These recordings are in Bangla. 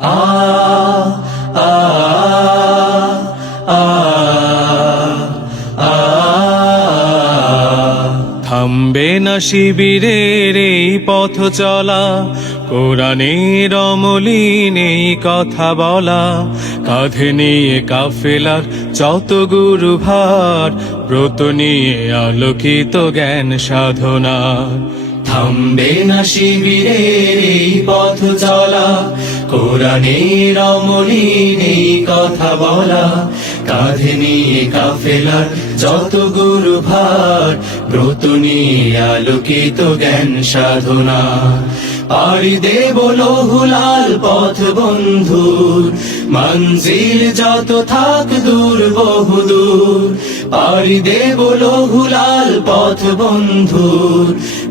আ আ আ আ থামবে না শিবিরের এই পথ চলা, কোরআনের অমলিন এই কথা বলা, কাঁধে নিয়ে কাফেলার যত গুরু ভার, ব্রত নিয়ে আলোকিত জ্ঞান সাধনা। থামবে না শিবিরের এই পথ চলা, কোরআনের অমলিন এই কথা বলা, কাঁধে নিয়ে কাফেলার যত গুরু ভার, ব্রত নিয়ে আলোকিত জ্ঞান সাধনা। পাড়ি দেব লৌহুলাল পথ বন্ধুর, মঞ্জিল যত থাক দূর বহুদূর। পাড়ি দেব লৌহুলাল পথ বন্ধুর,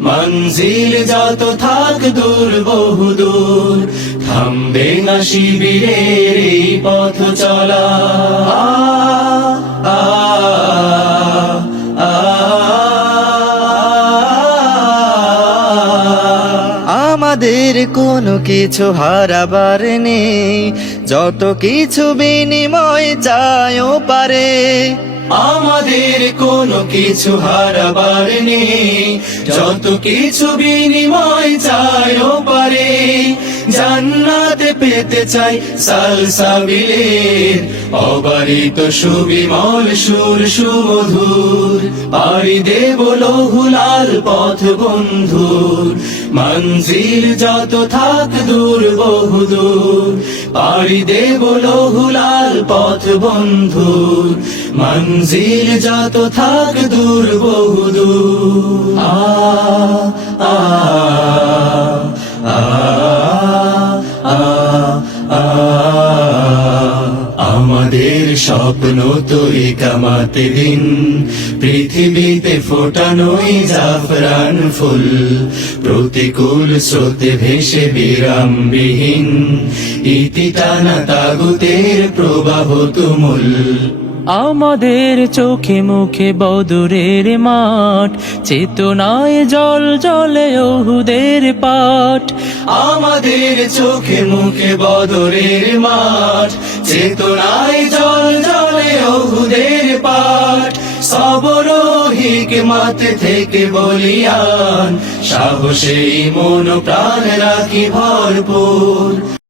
মঞ্জিল যত থাক দূর বহুদূর। থামবে না শিবিরের এই পথ চলা। আ আ আমাদের কোনো কিছু হারাবার নেই, যত কিছু বিনিময় চাইও পারে। আমাদের কোনো কিছু হারাবার নেই, যত কিছু বিনিময় চাইও পারে। জান্নাতে পেতে চাই সালসাবিলের অবারিত সুবিমল সুর সুমধুর। পাড়ি দেব লৌহুলাল পথ বন্ধুর, মঞ্জিল যত থাক দূর বহুদূর। পাড়ি দেব লৌহুলাল পথ বন্ধুর, মঞ্জিল যত থাক দূর বহুদূর। আ আ আ আ আ আমাদের স্বপ্ন তো ইকামাতে দিন, পৃথিবীতে ফোটানোই জাফরান ফুল। প্রতিকূল স্রোতে ভেসে বিরামবিহীন, ইতি টানা তাগুতের প্রবাহ তুমুল। আমাদের চোখে মুখে বদরের মাঠ, চেতনায় জল জলে ওহুদের পাঠ। আমাদের চোখে মুখে বদরের মাঠ, চেতনায় জল জলে ওহুদের পাঠ। সবর হিকমত থেকে বলিয়ান, সাহসে মন প্রাণ রাখি ভরপুর।